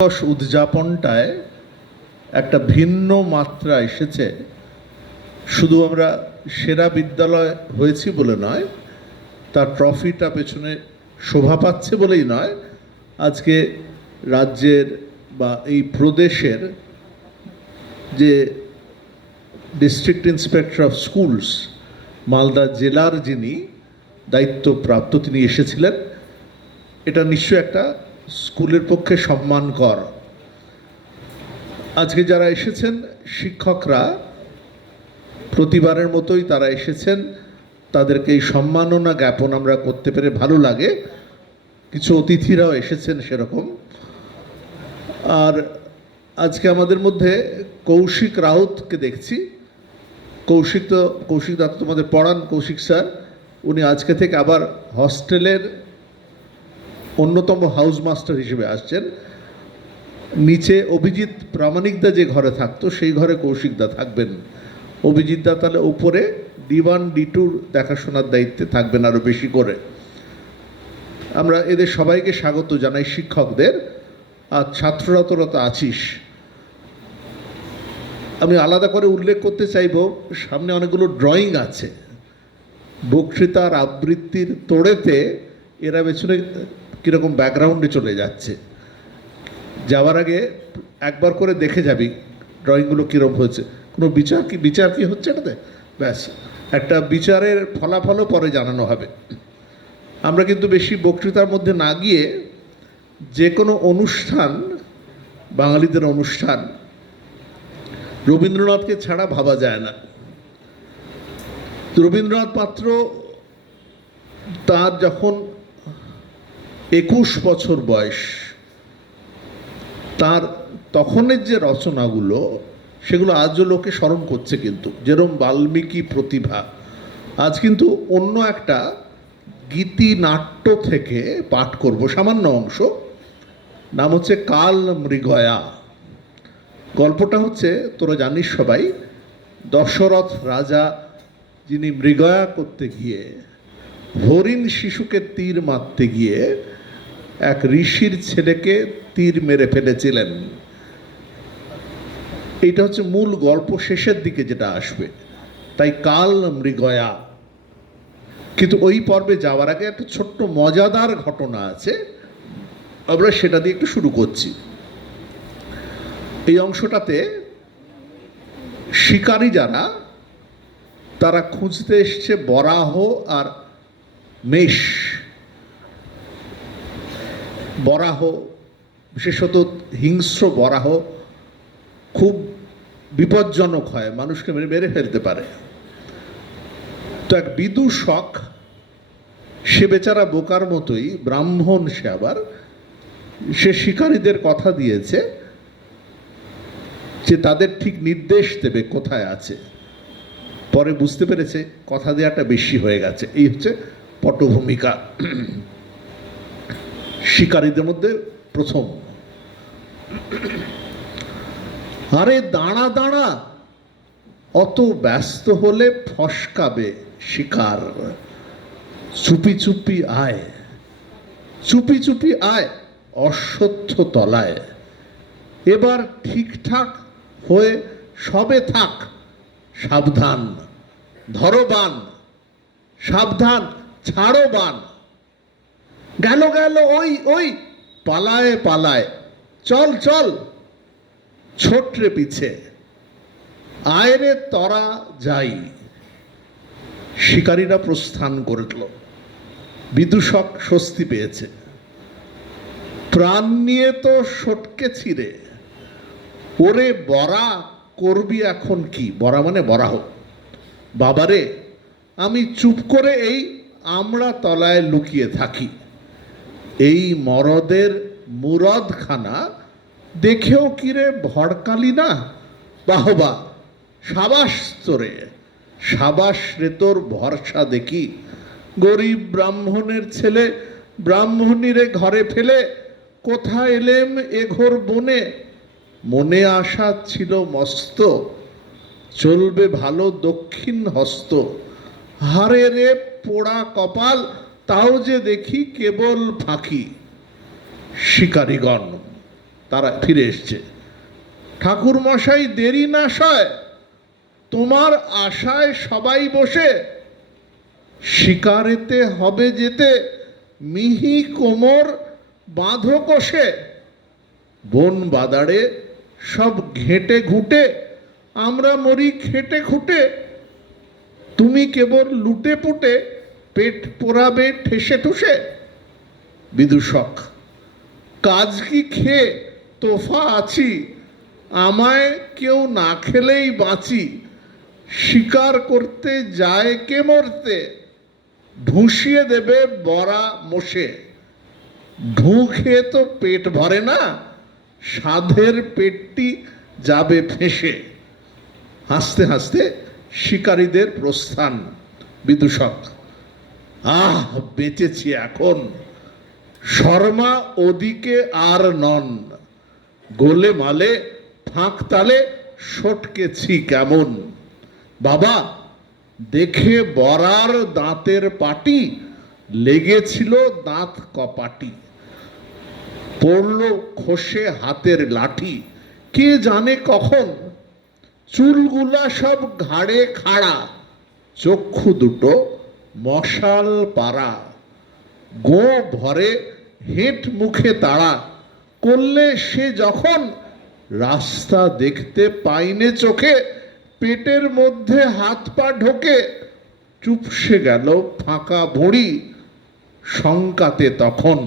দিবস উদযাপনটায় একটা ভিন্ন মাত্রা এসেছে। শুধু আমরা সেরা বিদ্যালয় হয়েছি বলে নয়, তার ট্রফিটা পেছনে শোভা পাচ্ছে বলেই নয়। আজকে রাজ্যের বা এই প্রদেশের যে district inspector of schools Malda জেলার যিনি দায়িত্বপ্রাপ্ত, তিনি এসেছিলেন। এটা নিশ্চয়ই একটা স্কুলের পক্ষে সম্মানকর আজকে যারা এসেছেন, শিক্ষকরা, প্রতিবারের মতোই তারা এসেছেন। তাদেরকে এই সম্মাননা জ্ঞাপন আমরা করতে পেরে ভালো লাগে। কিছু অতিথিরাও এসেছেন সেরকম। আর আজকে আমাদের মধ্যে কৌশিক রাউতকে দেখছি। কৌশিক তো, কৌশিক দা তোমাদের পড়ান, কৌশিক স্যার। উনি আজকে থেকে আবার হস্টেলের অন্যতম হাউস মাস্টার হিসেবে আসছেন। নিচে অভিজিৎ প্রামাণিকদা যে ঘরে থাকতো, সেই ঘরে কৌশিকদা থাকবেন। অভিজিৎদা তাহলে উপরে ডি ওয়ান ডি টুর দেখাশোনার দায়িত্বে থাকবেন আরও বেশি করে। আমরা এদের সবাইকে স্বাগত জানাই শিক্ষকদের। আর ছাত্ররা তোরা তো আছিস। আমি আলাদা করে উল্লেখ করতে চাইব, সামনে অনেকগুলো ড্রয়িং আছে। বক্তৃতার আবৃত্তির তোড়েতে এরা পেছনে কীরকম ব্যাকগ্রাউন্ডে চলে যাচ্ছে। যাওয়ার আগে একবার করে দেখে যাবি ড্রয়িংগুলো কীরকম হয়েছে। কোনো বিচার কি বিচার কি হচ্ছে এটাতে? ব্যাস, একটা বিচারের ফলাফলও পরে জানানো হবে। আমরা কিন্তু বেশি বক্তৃতার মধ্যে না গিয়ে যে কোনো অনুষ্ঠান, বাঙালিদের অনুষ্ঠান, রবীন্দ্রনাথকে ছাড়া ভাবা যায় না। রবীন্দ্রনাথ পাত্র তার যখন একুশ বছর বয়স। তার তখনের যে রচনাগুলো, সেগুলো আজও লোকে স্মরণ করছে কিন্তু। যেরম বাল্মীকি প্রতিভা। আজ কিন্তু অন্য একটা গীতি নাট্য থেকে পাঠ করব। সামান্য অংশ। নাম হচ্ছে কাল মৃগয়া। গল্পটা হচ্ছে, তোরা জানিস সবাই, দশরথ রাজা, যিনি মৃগয়া করতে গিয়ে, হরিণ শিশুকে তীর মারতে গিয়ে এক ঋষির ছেলেকে তীর মেরে ফেলেছিলেন। এটা হচ্ছে মূল গল্প শেষের দিকে যেটা আসবে। তাই কাল মৃগয়া। কিন্তু ওই পর্বে যাওয়ার আগে একটা ছোট্ট মজাদার ঘটনা আছে। আমরা সেটা দিয়ে একটু শুরু করছি। এই অংশটাতে শিকারী যারা, তারা খুঁজতে এসছে বরাহ আর মেষ। বরাহ, বিশেষত হিংস্র বরাহ খুব বিপজ্জনক হয়, মানুষকে মেরে ফেলতে পারে। তো এক বিদূষক সে বেচারা বোকার মতোই ব্রাহ্মণ সে আবার, সে শিকারীদের কথা দিয়েছে যে তাদের ঠিক নির্দেশ দেবে কোথায় আছে। পরে বুঝতে পেরেছে কথা দেওয়াটা বেশি হয়ে গেছে। এই হচ্ছে পটভূমিকা। শিকারীদের মধ্যে প্রথম। আরে দাঁড়া দাঁড়া। অত ব্যস্ত হলে ফসকাবে শিকার। চুপি চুপি আয়। চুপি চুপি আয়, অশ্বত্থ তলায়। এবার ঠিকঠাক হয়ে সবে থাক, সাবধান ধরো বান সাবধান ছাড়ো বান গেল গেল, ওই ওই। পালায় পালায়। চল চল। ছোটরে পিছে। আয়রে তরা যাই। শিকারীরা প্রস্থান করল। বিদূষক স্বস্তি পেয়েছে। প্রাণ নিয়ে তো সটকে ছিঁড়ে। ওরে বরা করবি এখন কি? বরা মানে বরাহ। বাবারে, আমি চুপ করে এই আমরা তলায় লুকিয়ে থাকি। এই মরদের মুরদখানা দেখেও কিরে ভড়কালি না? বাহবা, সাবাস তোরে, সাবাস রে তোর ভরসা দেখি। গরিব ব্রাহ্মণের ছেলে ব্রাহ্মণীরে ঘরে ফেলে কোথায় এলেম এ বনে? মনে আশা ছিল মস্ত, চলবে ভালো দক্ষিণ হস্ত হারে রে পোড়া কপাল তাও যে দেখি কেবল ফাঁকি। শিকারীগণ, তারা ফিরে এসছে। ঠাকুর মশাই দেরি না সয়, তোমার আশায় সবাই বসে। শিকারেতে হবে যেতে মিহি কোমর বাঁধো কষে। বন বাদারে সব ঘেঁটে ঘুটে, আমরা মরি খেটে খুটে। তুমি কেবল লুটে পুটে পেট পোড়াবে, ঠেসে ঠুসে বিদূষক, কাজ কি খেয়ে তোফা আছি? আমায় কেউ না খেলেই বাঁচি। শিকার করতে যায় কে মরতে? ঢুসিয়ে দেবে বড়া মোষে। ঢু খেয়ে তো পেট ভরে না, সাধের পেটটি যাবে ফেঁসে। হাসতে হাসতে শিকারীদের প্রস্থান, বিদূষক। আহ, বেঁচেছি এখন। শর্মা ওদিকে আর নন। গোলে মালে, ফাঁক তালে সটকেছি কেমন। বাবা, দেখে বরার দাঁতের পাটি, লেগেছিল দাঁত কপাটি। পড়ল খসে হাতের লাঠি, কে জানে কখন। চুলগুলা সব ঘাড়ে খাড়া, চক্ষু দুটো মশাল পাড়া, গো ভরে হেঁট মুখে তাড়া, করলে সে যখন রাস্তা দেখতে পাইনে চোখে, পেটের মধ্যে হাত পা ঢোকে, চুপসে গেল ফাঁকা ভড়ি শঙ্কাতে তখন।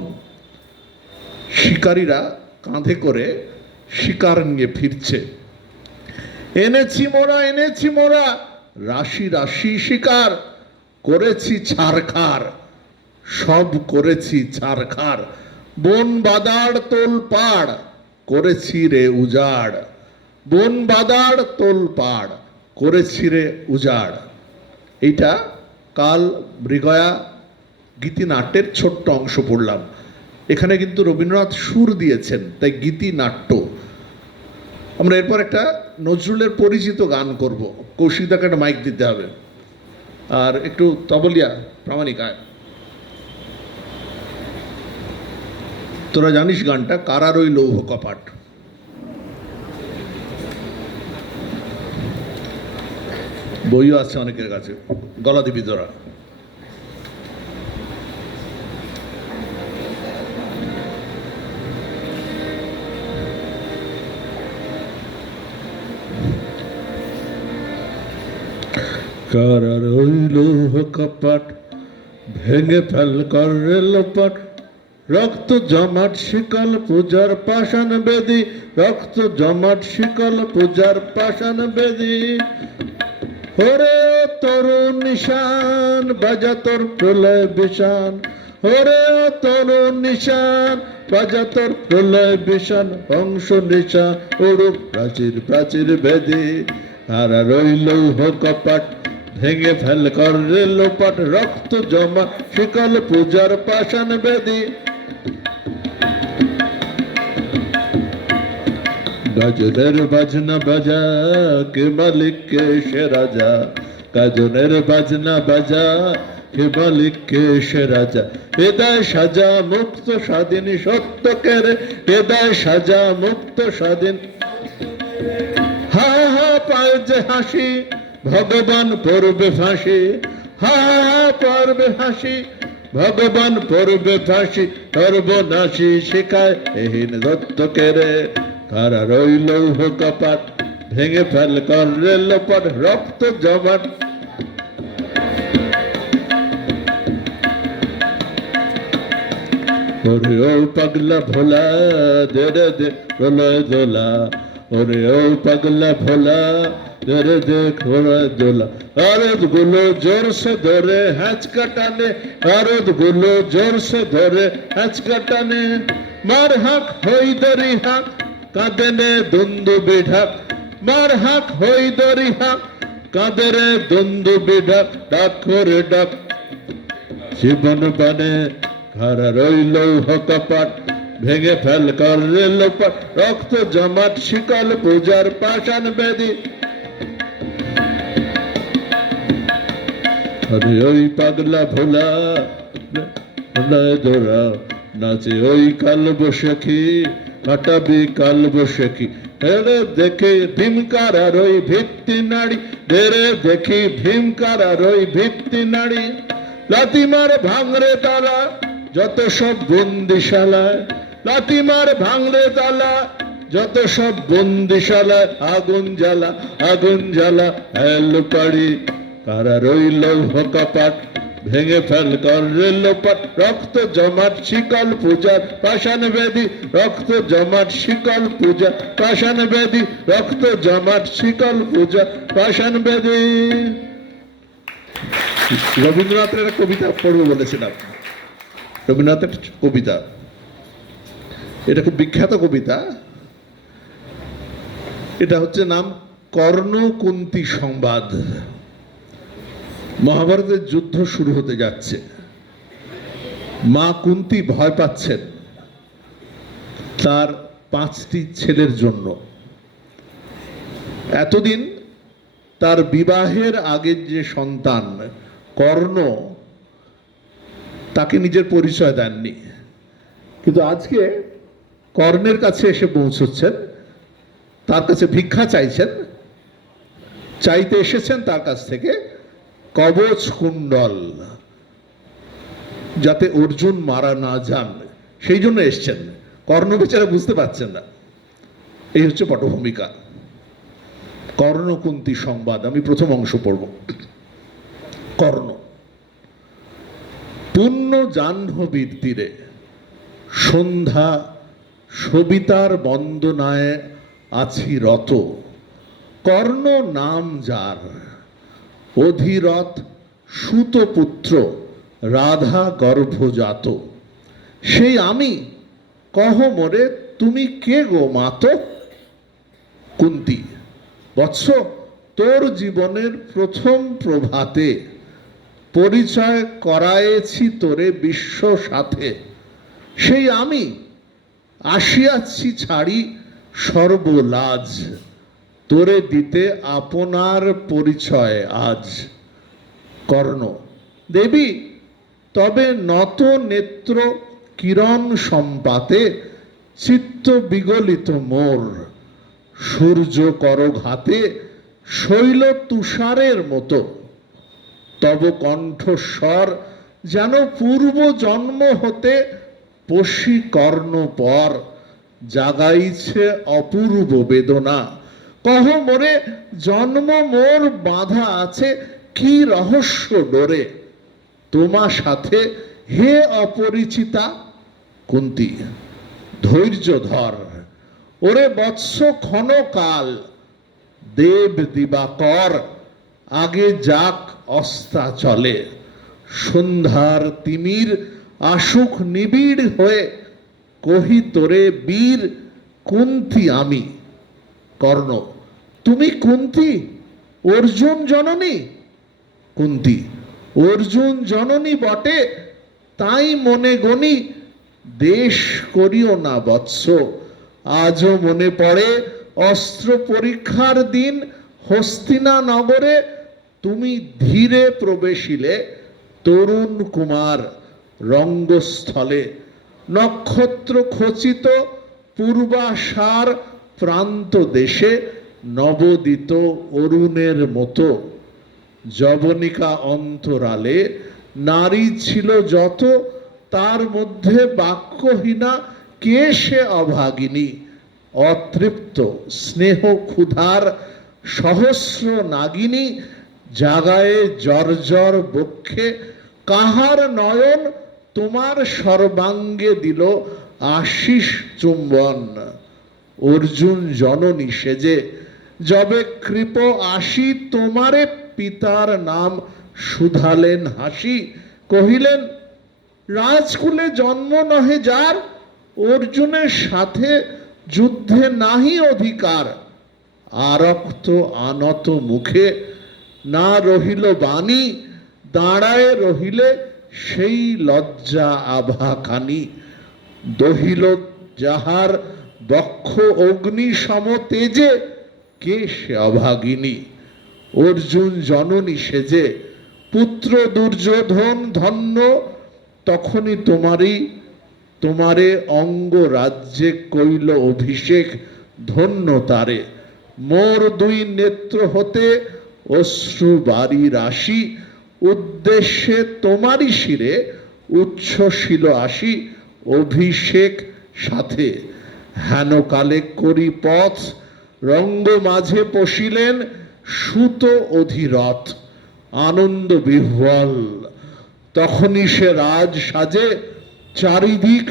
শিকারীরা কাঁধে করে শিকার নিয়ে ফিরছে। এনেছি মোরা এনেছি মোরা, রাশি রাশি শিকার করেছি ছারখার, সব করেছি ছারখার। বন বাদার তোল পাড়, করেছি রে উজাড়। বন বাদার তোল পাড়, করেছি রে উজাড়। এইটা কাল মৃগয়া গীতিনাট্যের ছোট্ট অংশ পড়লাম। এখানে কিন্তু রবীন্দ্রনাথ সুর দিয়েছেন, তাই গীতিনাট্য। আমরা এরপর একটা নজরুলের পরিচিত গান করব। কৌশিকদাকে একটা মাইক দিতে হবে। আর একটু তবলিয়া, প্রামাণিক আয়। তোরা জানিস গানটা কারার ওই লৌহ কপাট। বইও আছে অনেকের কাছে গলা দিবি তোরা। কারার ওই লৌহ কপাট ভেঙে ফেল করে লোপাট। রক্ত জমাট শিকল পূজার পাষাণ বেদি, রক্ত জমাট শিকল পূজার পাষাণ বেদি। ওরে তরুণ নিশান বাজা তোর প্রলয় বিষান। ওরে তরুণ নিশান বাজা তোর প্রলয় বিষান। অংশ নিশান ওরূপ প্রাচীর প্রাচীর বেদি। আর রইল কপাট ভেঙে ফেল কর লোপাট, রক্ত জমা, শিকল পূজার পাষাণ বেদি। গাজনের বাজনা বাজা, কে মালিক, কে সে রাজা? গাজনের বাজনা বাজা, কে মালিক, কে সে রাজা? হৃদয় সাজা মুক্ত স্বাধীন সত্য কেরে হৃদয় সাজা মুক্ত স্বাধীন। হা হা পায় যে হাসি ভগবান পড়বে ফাঁসি, হা, পড়বে হাসি। ভগবান পড়বে ফাঁসি, সর্বনাশী শিখায় এহীন দত্ত কেরে কারা রইল কপাট, ভেঙে ফেল কর লোপাট, রক্ত জমাট ওরে ও পাগলা ভোলা, দে রে দে, প্রলয় দোলা। ওরে ও পাগলা ভোলা দে রে দে প্রলয় দোলা আরদগুলো জোর সে ধরে হ্যাঁচ কাটানে। আরদগুলো জোর সে ধরে হ্যাঁচ কাটানে। মার হাক হই দরি হাক, কাঁদেনে দুন্দু বিঢাক মার হাক হই দরি হাক কাঁদেরে দুন্দু বিঢাক ডাক করে ডাক। জীবন বানে হারা রইল কপাট ভেঙে ফেল কর লোপাট। রক্ত জমাট, শিকল পূজার পাষাণ বেদি। আরে ওই পাগলা ভোলা। ভোলায় দোরা নাচে ওই কাল বৈশাখী কাটাবি কাল বসে কি হেরে দেখে ভীমকার আর ওই ভিত্তি নাড়ি, হেরে দেখি ভীমকার আর ওই ভিত্তি নাড়ি। লাতিমার ভাঙরে তালা, যত সব বন্দিশালায়। লাতিমার ভাঙরে তালা, যত সব বন্দিশালায়। আগুন জ্বালা আগুন জ্বালা হেল পাড়ি। কারা রইল কপাট ভেঙে ফেল কর রেলোপাট রক্ত জমাট শিকল পূজার পাষাণ বেদি, রক্ত জমাট শিকল পূজা, পাষাণ বেদি, রক্ত জমাট শিকল পূজা, পাষাণ বেদি। রবীন্দ্রনাথের একটা কবিতা পড়ব বলেছিলাম। রবীন্দ্রনাথের কবিতা। এটা খুব বিখ্যাত কবিতা। এটা হচ্ছে নাম কর্ণকুন্তি সংবাদ। মহাভারতের যুদ্ধ শুরু হতে যাচ্ছে। মা কুন্তি ভয় পাচ্ছেন তার পাঁচটি ছেলের জন্য। এতদিন তার বিবাহের আগের যে সন্তান, কর্ণ, তাকে নিজের পরিচয় দেননি। কিন্তু আজকে কর্ণের কাছে এসে পৌঁছচ্ছেন, তার কাছে ভিক্ষা চাইছেন, চাইতে এসেছেন তার কাছ থেকে। কবচ কুণ্ডল, যাতে অর্জুন মারা না যান। সেই জন্য এসছেন। কর্ণ বেচারা বুঝতে পারছেন না। এই হচ্ছে পটভূমিকা। কর্ণকুন্তি সংবাদ। আমি প্রথম অংশ পড়ব। কর্ণ। পূর্ণ জাহ্নবীর তীরে সন্ধ্যা সবিতার বন্দনায় আছি রত। কর্ণ নাম যার অধীরথ সুতপুত্র রাধা গর্ভজাত। সেই আমি কহ মোরে, তুমি কে গো মাত? কুন্তি, বৎস, তোর জীবনের প্রথম প্রভাতে পরিচয় করায়েছি তোরে বিশ্ব সাথে। সেই আমি আসিয়াছি ছাড়ি সর্বলাজ। তোরে দিতে আপনার পরিচয় আজ, কর্ণ। দেবী, তবে নত নেত্র কিরণ সম্পাতে চিত্ত বিগলিত মোর। সূর্য করঘাতে শৈল তুষারের মতো। তব কণ্ঠস্বর যেন পূর্ব জন্ম হতে পশি কর্ণ পর জাগাইছে অপূর্ব বেদনা। কহ মোরে জন্ম মোর বাঁধা আছে, কি রহস্য ডোরে? তোমা সাথে হে অপরিচিতা কুন্তি, ধৈর্য ধর। ওরে বৎস ক্ষণকাল দেব দিবাকর আগে যাক অস্তা চলে। সন্ধ্যার তিমির আসুক নিবিড় হয়ে, কহি তোরে বীর কুন্তি আমি। কর্ণ। তুমি কুন্তি, অর্জুন জননী। কুন্তি, অর্জুন জননী বটে, তাই মনে গণি, দেশ করিও না বৎস। আজও মনে পড়ে অস্ত্র পরীক্ষার দিন, হস্তিনা নগরে তুমি ধীরে প্রবেশিলে, তরুণ কুমার রঙ্গস্থলে। নক্ষত্র খচিত পূর্বাশার প্রান্ত দেশে নবদিত অরুণের মতো। যবনিকা অন্তরালে নারী ছিল যত, তার মধ্যে বাক্যহীনা কে সে অভাগিনী? অতৃপ্ত, স্নেহ ক্ষুধার সহস্র নাগিনী জাগায়ে জর্জর বক্ষে, কাহার নয়ন তোমার সর্বাঙ্গে দিল আশিস চুম্বন। অর্জুন জননী সেজে, যবে কৃপ আসি তোমারে, পিতার নাম শুধালেন হাসি। কহিলেন, রাজকুলে জন্ম নহে যার, অর্জুনের সাথে যুদ্ধে নাহি অধিকার। আরক্ত আনত মুখে না রহিল বাণী, দাঁড়ায় রহিলে সেই লজ্জা আভা আভাখানি দহিল যাহার বক্ষ অগ্নি সম তেজে, কে সে অভাগিনী? অর্জুন জননী সেজে, পুত্র দুর্যোধন ধন্য, তখনই তোমারই, তোমারে অঙ্গ রাজ্যে কইল অভিষেক ধন্য তারে। মোর দুই নেত্র হতে অশ্রু বাড়ি রাশি, উদ্দেশ্যে তোমারই শিরে উচ্ছ্বসিল আসি অভিষেক সাথে। হেন কালে করি পথ, রঙ্গ মাঝে পশিলেন সুত অধিরথ, আনন্দ বিহ্বল। তখনই সে রাজ সাজে, চারিদিক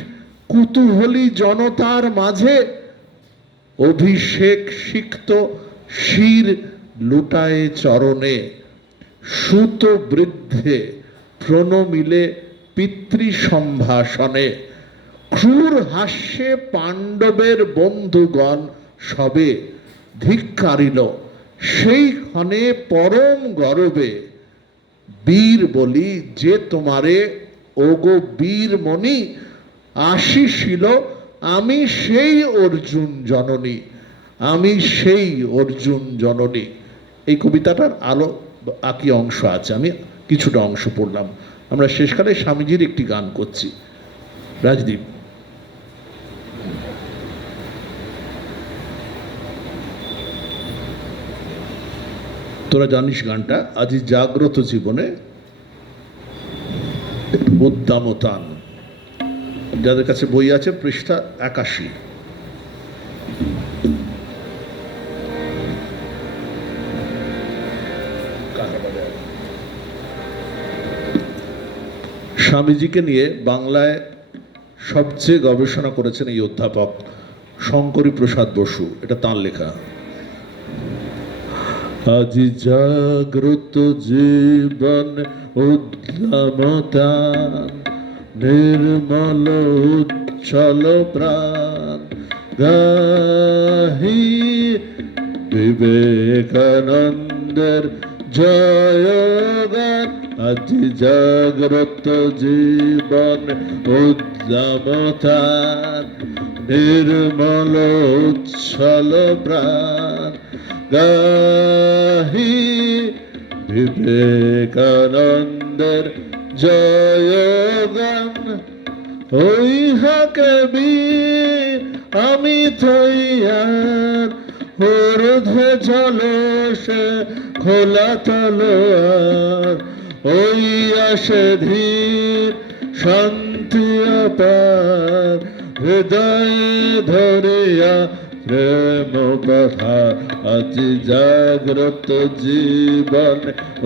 কুতূহলী জনতার মাঝে অভিষেক সিক্ত শির লুটায় চরণে, সুত বৃদ্ধে প্রণমিলে পিতৃ সম্ভাষণে ক্রূর হাস্যে পাণ্ডবের বন্ধুগণ সবে ধিক্কারিল, সেই ক্ষণে পরম গরবে। বীর বলি, যে তোমারে, ওগো বীর মণি আসিছিল আমি সেই অর্জুন জননী, আমি সেই অর্জুন জননী। এই কবিতাটার আলো আকি অংশ আছে, আমি কিছুটা অংশ পড়লাম। আমরা শেষকালে স্বামীজির একটি গান করছি। রাজদীপ। তোরা জানিস গানটা? আজ জাগ্রত জীবনে উদ্দামতান। যাদের কাছে বই আছে, পৃষ্ঠা একাশি। স্বামীজিকে নিয়ে বাংলায় সবচেয়ে গবেষণা করেছেন এই অধ্যাপক শঙ্করী প্রসাদ বসু। এটা তাঁর লেখা। আজি জাগ্রত জীবন উদ্যমতা নির্মল উচ্ছল প্রাণ, গাহি বিবেকানন্দের জয়গান। আজি জাগ্রত জীবন উদ্যমতান নির্মল উচ্ছল প্রাণ গাহি বিবেকানন্দের জয়গান। ওই হাকে বি আমি থইয়ার ঊর্ধ্বে ঝলসে খোলা তলোয়ার। ওই আসে ধীর শান্তি অপার, হৃদয়ে ধরিয়া প্রেম কথা, আজ জাগ্রত জীবন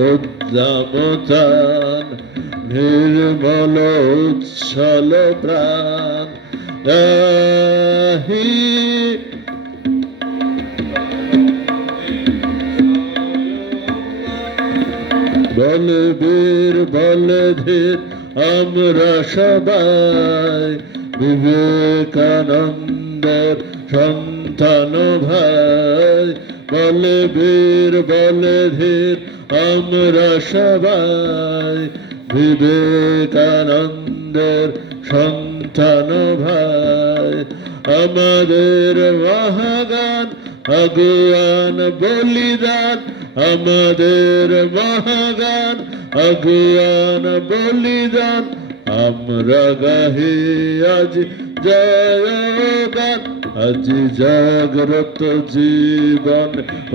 উদ্দামতান নির্মল উচ্ছল প্রাণ। গাহি বল বীর, বল ধীর, আমরা সবাই বিবেকানন্দের সন্তান ভাই, বল বীর, বল ধীর, আমরা সবাই বিবেকানন্দের সন্তান ভাই। আমাদের মহাগান, ভগবান বলিদান, আমাদের মহাগান, ভগবান বলিদান, আমরা গাহি আজ জয়গান আজ জাগ্রত জীবন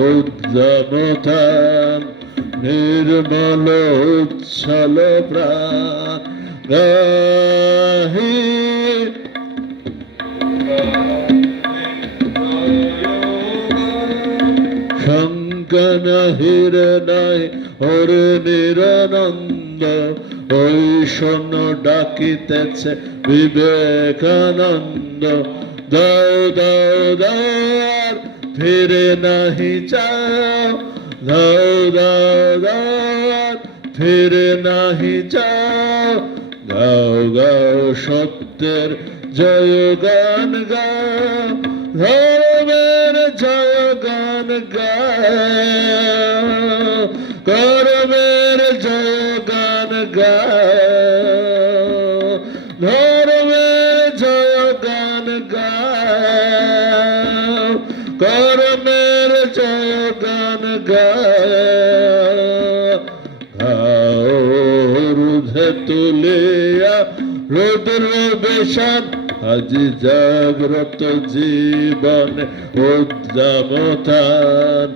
উদ্যমতান নির্মল উচ্ছল প্রাণ শঙ্কন হির নাই, ওর নিরানন্দ ওই শোন ডাকিতেছে বিবেকানন্দ। দাও দাও দাও ফিরে নাহি চাও। দাও দাও দাও ফিরে নাহি চাও। গাও গাও সত্যের জয় গান গাও গান ঊর্ধ্বে তুলিয়া রৌদ্র বেশান, আজি জাগ্রত জীবন উদ্দামতান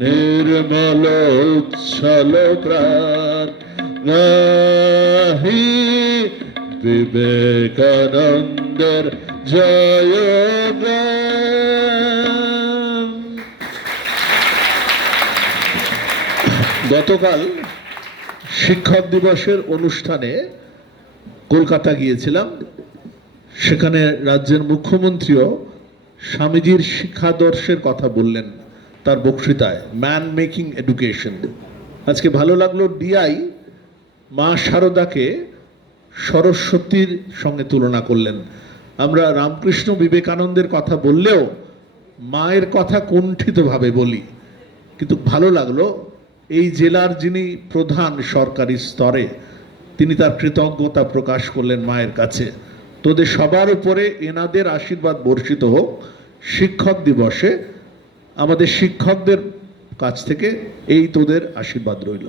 নির্মল উচ্ছল প্রাণ গাহি বিবেকানন্দের জয় গতকাল শিক্ষক দিবসের অনুষ্ঠানে কলকাতা গিয়েছিলাম। সেখানে রাজ্যের মুখ্যমন্ত্রীও স্বামীজির শিক্ষাদর্শের কথা বললেন তার বক্তৃতায় ম্যান মেকিং এডুকেশন আজকে ভালো লাগল ডিআই মা শারদাকে সরস্বতীর সঙ্গে তুলনা করলেন। আমরা রামকৃষ্ণ বিবেকানন্দের কথা বললেও মায়ের কথা কুণ্ঠিতভাবে বলি। কিন্তু ভালো লাগল এই জেলার যিনি প্রধান সরকারি স্তরে, তিনি তার কৃতজ্ঞতা প্রকাশ করলেন মায়ের কাছে। তোদের সবার উপরে এনাদের আশীর্বাদ বর্ষিত হোক। শিক্ষক দিবসে আমাদের শিক্ষকদের কাছ থেকে এই তোদের আশীর্বাদ রইল।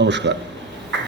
নমস্কার।